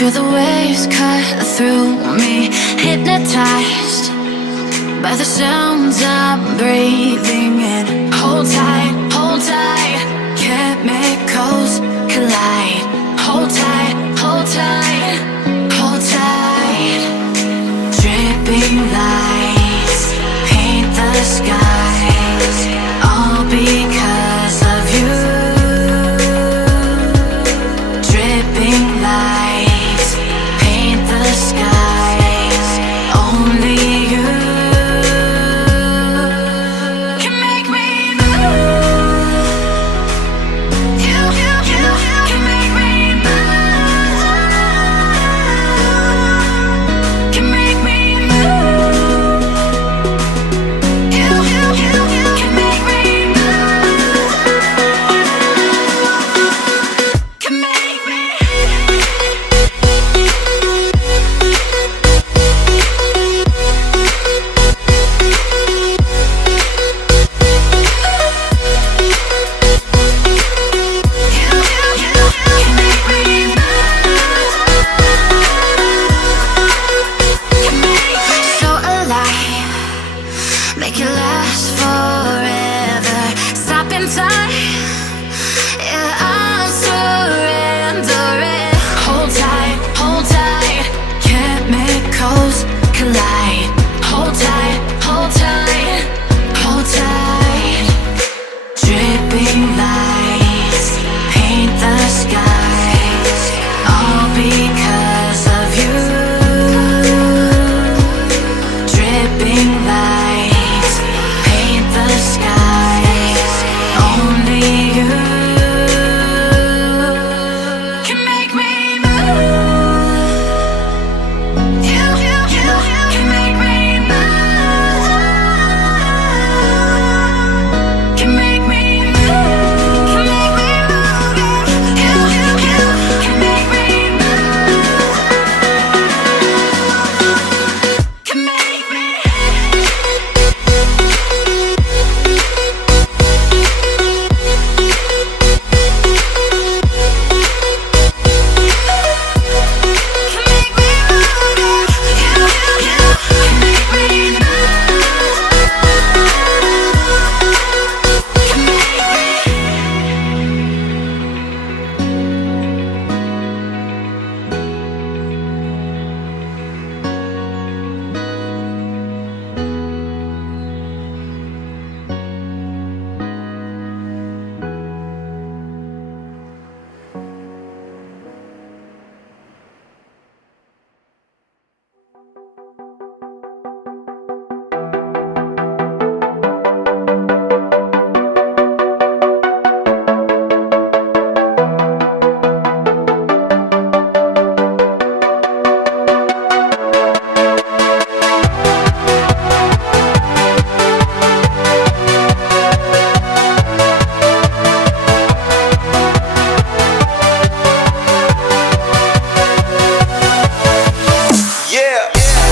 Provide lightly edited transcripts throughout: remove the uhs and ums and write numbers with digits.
Feel the waves cut through me, hypnotized by the sounds I'm breathing in. Hold tight, chemicals collide. Hold tight, hold tight, hold tight. Dripping lights paint the skies, all because of you. Dripping lights paint the skies, only you can make me move. You can make me move. Can make me move. You can make me move. Can make me. So alive, make it last forever. Stop in time, yeah, I'm surrendering. Hold tight, chemicals collide. Hold tight, hold tight, hold tight. Dripping lights paint the skies, all because of you. Dripping lights paint the skies, only you can make me move. You can make me move. Can make me move. Can make me move. You can make me move. Can make me. Yeah.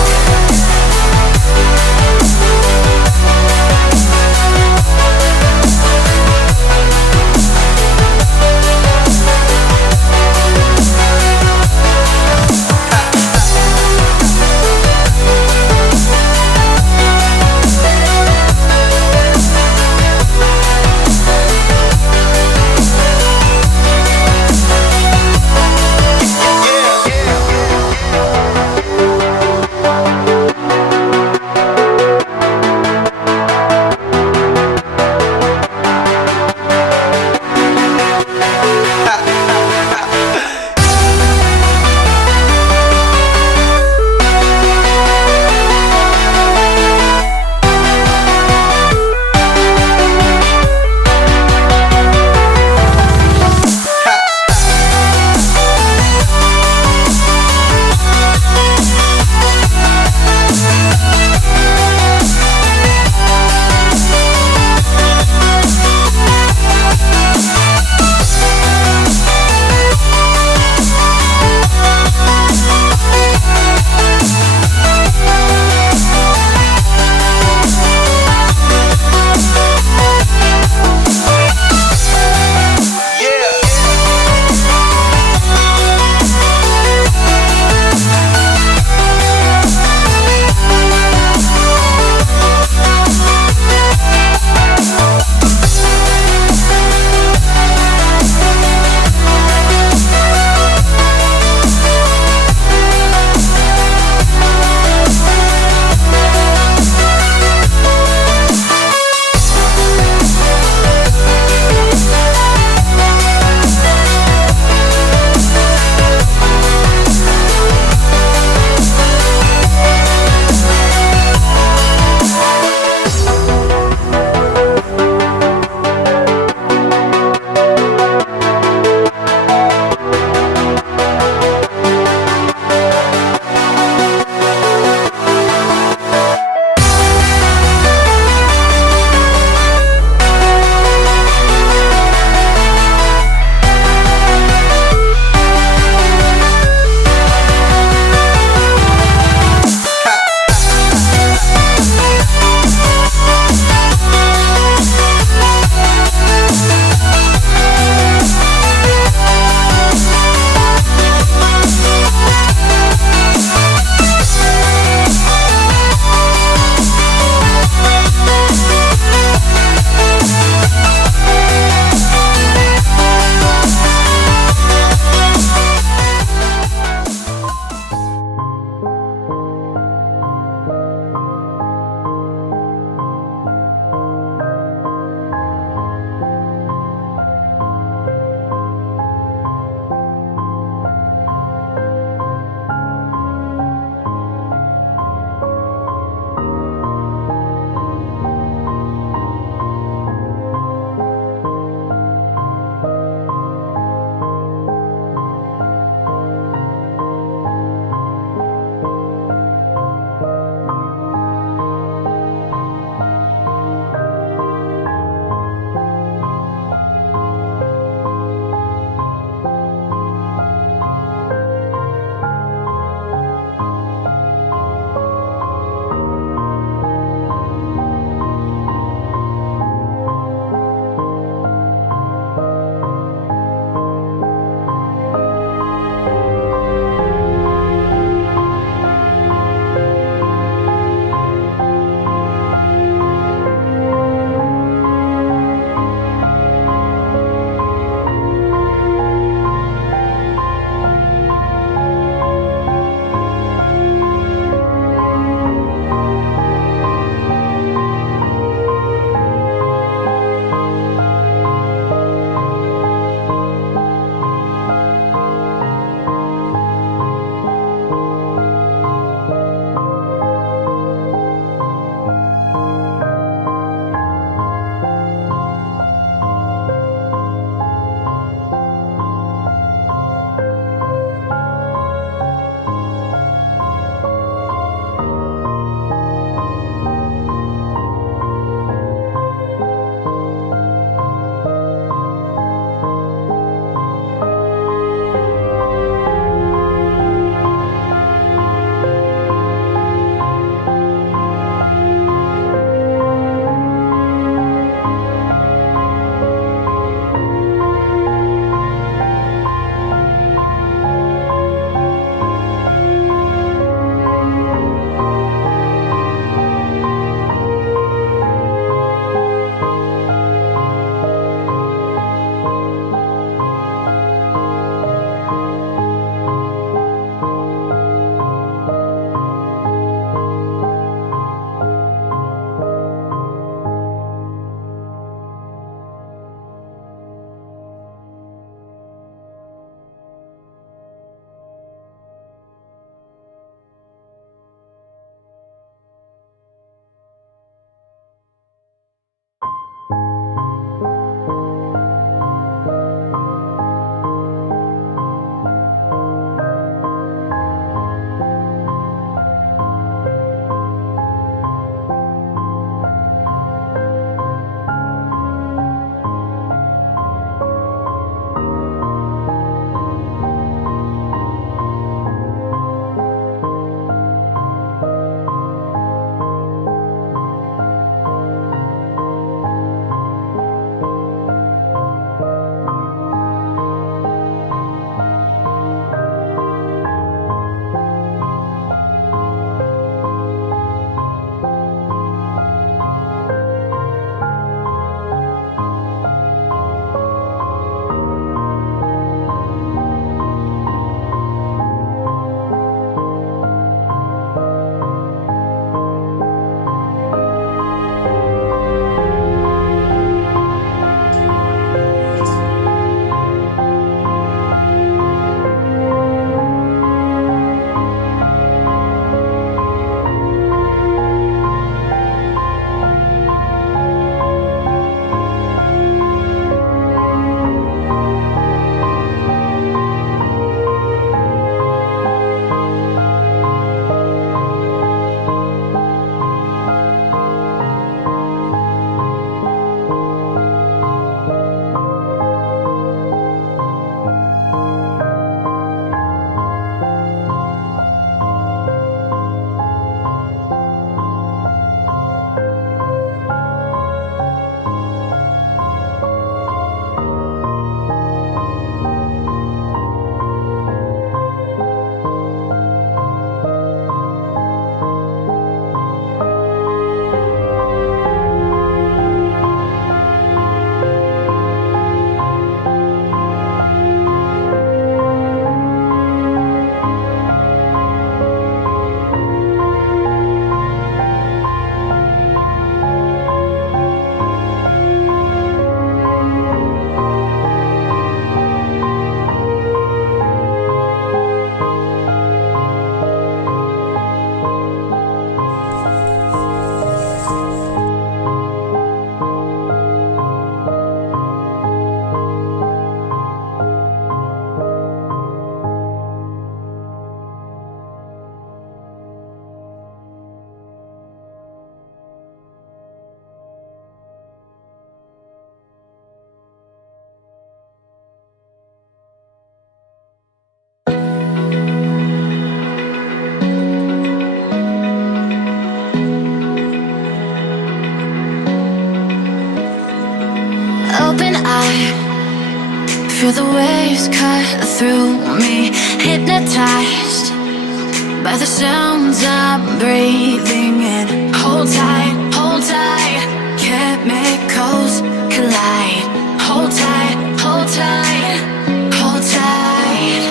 Feel the waves cut through me, hypnotized by the sounds I'm breathing in. Hold tight, hold tight. Chemicals collide. Hold tight, hold tight, hold tight.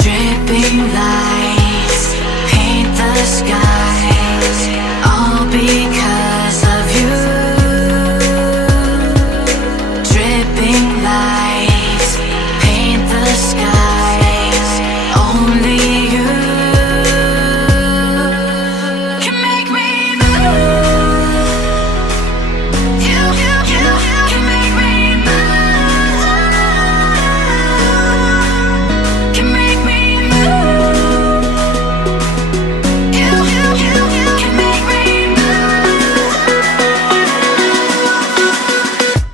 Dripping lights paint the skies, all because of you. Dripping lights paint the skies, only you can make me move. You can make me move. Can make me move. You can make me move.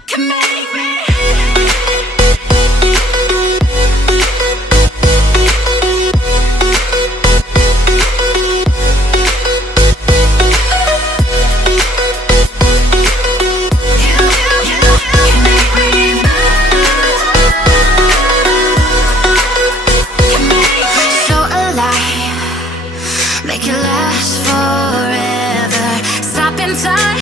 Can make me. So alive, make it last forever. Stop in time